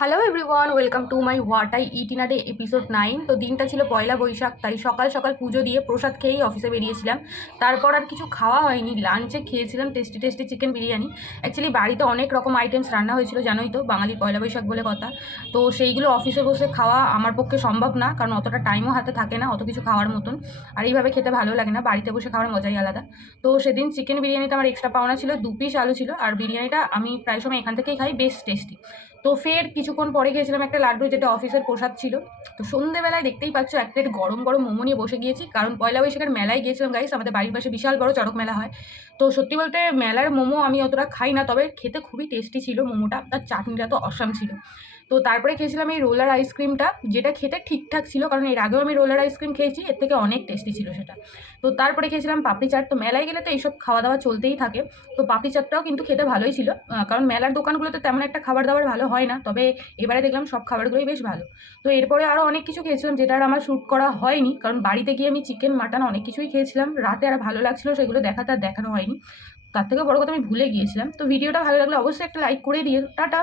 Hello everyone, welcome to my what I it in a day episode 9। তো দিনটা ছিল পয়লা বৈশাখ, তাই সকাল সকাল পুজো দিয়ে প্রসাদ খেয়েই অফিসে বেরিয়েছিলাম। তারপর আর কিছু খাওয়া হয়নি, লাঞ্চে খেয়েছিলাম tasty tasty chicken biryani. Actually বাড়িতে অনেক রকম আইটেমস রান্না হয়েছিল, জানোই তো বাঙালির পয়লা বৈশাখ বলে কথা। তো সেইগুলো অফিসে বসে খাওয়া আমার পক্ষে সম্ভব না, কারণ অতটা টাইমও হাতে থাকে না অত কিছু খাওয়ার মতন। আর এইভাবে খেতে ভালো লাগে না, বাড়িতে বসে খাওয়ার মজাই আলাদা। তো সেদিন চিকেন বিরিয়ানিতে আমার এক্সট্রা পাওনা ছিল 2 পিস আলু ছিল, আর বিরিয়ানিটা আমি প্রায় সময় এখান থেকেই খাই, বেশ টেস্টি। তো ফের কিছুক্ষণ পরে খেয়েছিলাম একটা লাড্ডু, যেটা অফিসের প্রসাদ ছিল। তো সন্ধ্যেবেলায় দেখতেই পাচ্ছ এক প্লেট গরম গরম মোমো নিয়ে বসে গিয়েছি, কারণ পয়লা বৈশাখের মেলায় গিয়েছিলাম গাইস। আমাদের বাড়ির পাশে বিশাল বড় চড়ক মেলা হয়। তো সত্যি বলতে মেলার মোমো আমি অতটা খাই না, তবে খেতে খুবই টেস্টি ছিল মোমোটা, তার চাটনিটা তো অসাম ছিল। তো তারপরে খেয়েছিলাম এই রোলার আইসক্রিমটা, যেটা খেতে ঠিকঠাক ছিল, কারণ এর আগেও আমি রোলার আইসক্রিম খেয়েছি, এর থেকে অনেক টেস্টি ছিল সেটা। তো তারপরে খেয়েছিলাম পাপড়ি চাট। তো মেলায় গেলে তো এইসব খাওয়া দাওয়া চলতেই থাকে। তো পাপড়ি চাটটাও কিন্তু খেতে ভালোই ছিল, কারণ মেলার দোকানগুলোতে তেমন একটা খাবার দাবার ভালো হয় না, তবে এবারে দেখলাম সব খাবারগুলোই বেশ ভালো। তো এরপরে আরও অনেক কিছু খেয়েছিলাম, যেটা আর আমার শ্যুট করা হয়নি, কারণ বাড়িতে গিয়ে আমি চিকেন মাটন অনেক কিছুই খেয়েছিলাম রাতে, আর ভালো লাগছিল সেগুলো দেখাতে আর দেখানো হয়নি। তার থেকে বড় কথা আমি ভুলে গিয়েছিলাম। তো ভিডিওটা ভালো লাগলে অবশ্যই একটা লাইক করে দিও। টাটা।